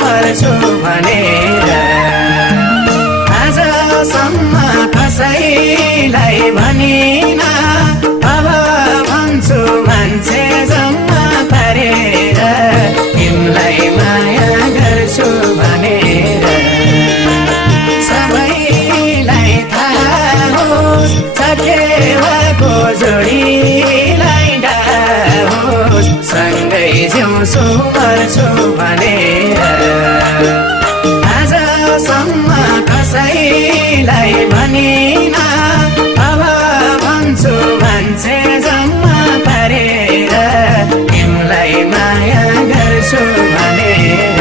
मर्छु भनेर आजसम्म कसैलाई भनिन अब भन्छु मान्छे जम्मा पारेर तिमीलाई माया गर्छु भनेर सबैलाई थाहा होस् सकेवाको जोडीलाई डाहोस् सँगै जिउँछु मर्छु भनेर आजसम्म कसैलाई भनिन अब भन्छु मान्छे जम्मा पारेर तिमीलाई माया गर्छु भनेर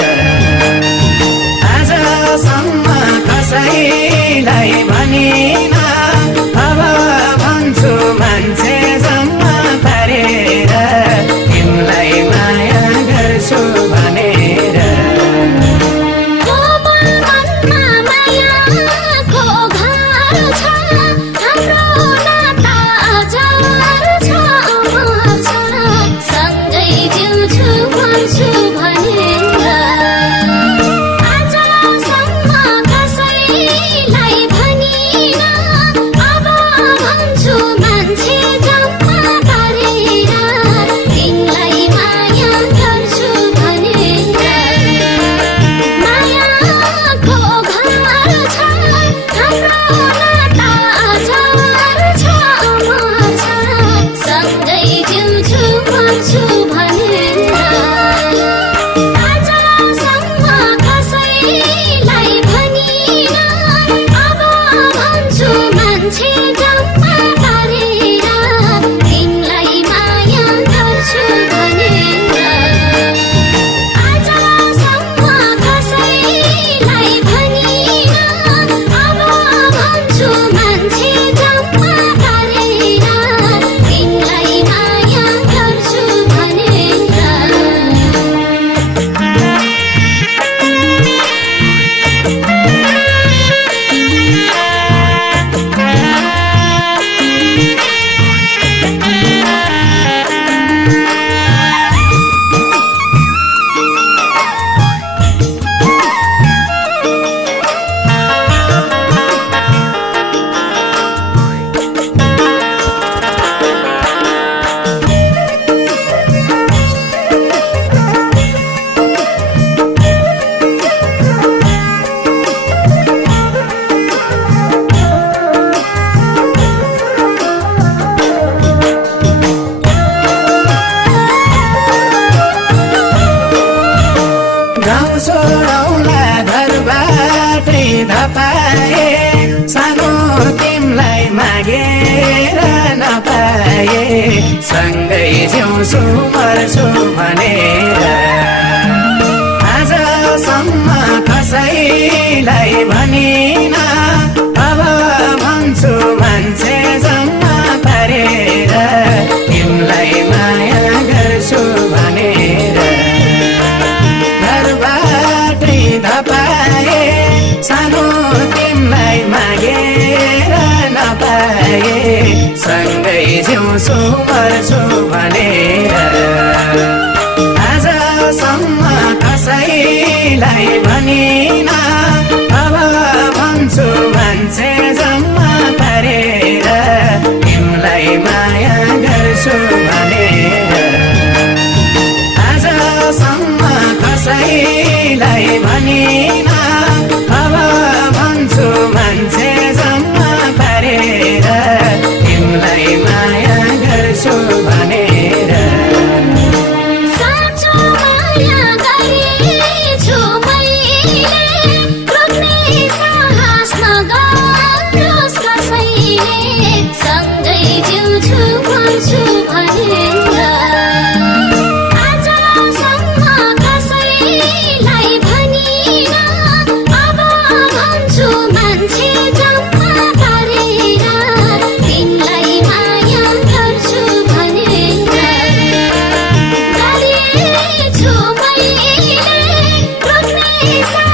आजसम्म कसैलाई भनिन अब भन्छु मान्छे जम्मा पारेर तिमीलाई माया गर्छु भनेर छोडौला घरबाटै धपाए सानो तिमीलाई मागेर नपाए सँगै जिउँछु मर्छु भनेर आजसम्म कसैलाई भनिन अब भन्छु मान्छे जम्मा पारेर तिमीलाई माया गर्छु भनेर नपाए सानो तिमीलाई मागेर नपाए सँगै जिउँछु मर्छु भनेर आजसम्म कसैलाई भनिन अब भन्छु मान्छे जम्मा पारेर तिमीलाई माया गर्छु भनेर आजसम्म कसैलाई भनिन अब भन्छु मान्छे जम्मा पारेर तिमीलाई माया गर्छु भनेर साँचो माया गरेछु मैले सा